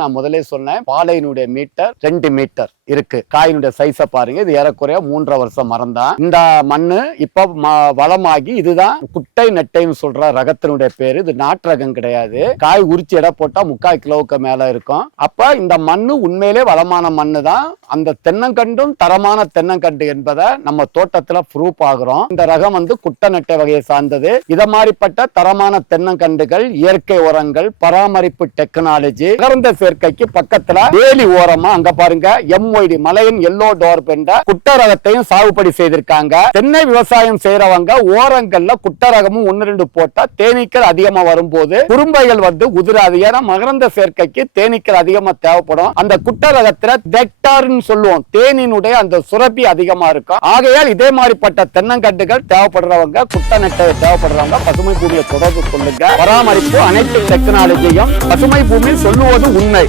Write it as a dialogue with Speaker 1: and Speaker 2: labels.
Speaker 1: நான் முதலே சொன்னேன் பாலையினுடைய மீட்டர் ரெண்டு மீட்டர். இருக்கு. காயினுடைய சைஸை பாருங்க. இது ஏறக்குறைய மூன்றரை வருஷம் மரம் தான் இந்த மண்ணு இப்ப ம- வளமாகி இதுதான் குட்டை நெட்டைன்னு சொல்ற ரகத்தினுடைய பேரு. இது நாட்டு ரகம் கிடையாது. காய் உரிச்சு எடை போட்டா முக்கால் கிலோவுக்கு மேல இருக்கும். அப்ப இந்த மண்ணு உண்மையிலே வளமான மண்ணு தான் அந்த தென்னங்கண்டும் தரமான தென்னங்கண்டு என்பதை நம்ம தோட்டத்துல ப்ரூப் ஆகிறோம். இந்த ரகம் வந்து குட்டை நெட்டை வகையை சார்ந்தது. இத மாதிரிப்பட்ட தரமான தென்னங்கண்டுகள் இயற்கை உரங்கள் பராமரிப்பு டெக்னாலஜி நகர்ந்த சேர்க்கைக்கு பக்கத்துல வேலி ஓரமா அங்க பாருங்க எம் எம்ஒய்டி மலையின் எல்லோ டோர் என்ற குட்டரகத்தையும் சாகுபடி செய்திருக்காங்க. தென்னை விவசாயம் செய்யறவங்க ஓரங்கள்ல குட்டரகமும் ஒன்னு ரெண்டு போட்டா தேனீக்கள் அதிகமா வரும்போது குறும்பைகள் வந்து உதிராது. ஏன்னா மகரந்த சேர்க்கைக்கு தேனீக்கள் அதிகமா தேவைப்படும். அந்த குட்டரகத்துல டெக்டார்னு சொல்லுவோம். தேனினுடைய அந்த சுரப்பி அதிகமா இருக்கும். ஆகையால் இதே மாதிரிப்பட்ட தென்னங்கட்டுகள் தேவைப்படுறவங்க குட்ட நெட்டை தேவைப்படுறவங்க பசுமை பூமியை தொடர்பு கொள்ளுங்க. பராமரிப்பு அனைத்து டெக்னாலஜியும் பசுமை பூமி சொல்லுவது உண்மை.